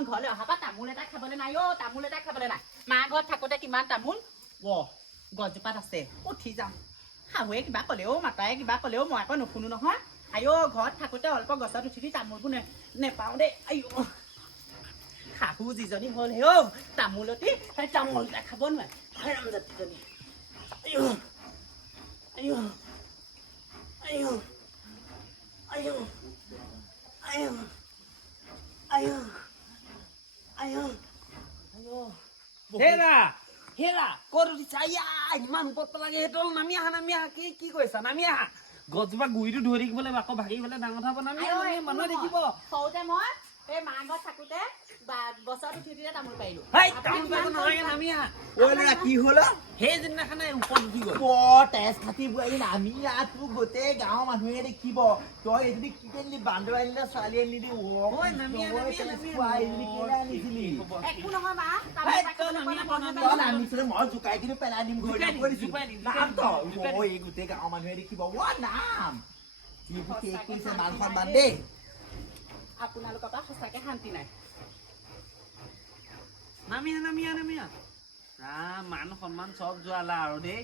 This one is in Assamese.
এইখন ঘৰলৈ অহাৰ পৰা তামোল এটা খাবলৈ নাই অ' তামোল এটা খাবলৈ নাই মা ঘৰত থাকোঁতে কিমান তামোল গছজোপাত আছে উঠি যাম শাহুৱে কিবা ক'লেও মাতাই কিবা ক'লেও মই আকৌ নুশুনো নহয় আইঅ ঘৰত থাকোঁতে অল্প গছত উঠি তামোলবোৰ নেপাওঁ দেই আইঅ শাহু যিজনী হ'ল হে অ' তামোলতি সেই তামোল এটা খাব নোৱাৰে হাৰাম জাতিজনী আইঅ আইঅ আইঅ আইঅ আইঅ আইঅ আইঅ আইঅ হেৰা হেৰা ক'ত উঠিছা আইয়া ইমান ওপৰত লাগে সেইটো নামি আহা কি কৈছা নামি আহা গছজোপা গুৰিটো ধৰি থাকিব লাগিব আকৌ ভাগি গ'লে ডাঙৰ কথা নামি আহা মানুহে দেখিব সৰুতে মই এই মা ঘৰত থাকোঁতে গছত উঠি উঠিলে তামোল পাৰিলোঁ তামোল পাৰিব নালাগে নামি আহা কি হ'ল সেই যিদিনাখনে ওপৰত উঠি গ'ল তেজ খাতি বোৱাৰী নামি আহ তোৰ গোটেই গাঁৱৰ মানুহে দেখিব তই এজনী কি কৰিলি বান্দৰ আনিলে ছোৱালী আনিলি একো নহয় মা নামিছিলে মই জোকাই কিনি পেলাই দিম এই গোটেই গাঁৱৰ মানুহে দেখিব নাম কৰিছে মান সন্মান দেই আপোনালোকৰ পৰা সঁচাকে শান্তি নাই নামি আহা ৰাম মান সন্মান চব যোৱালা আৰু দেই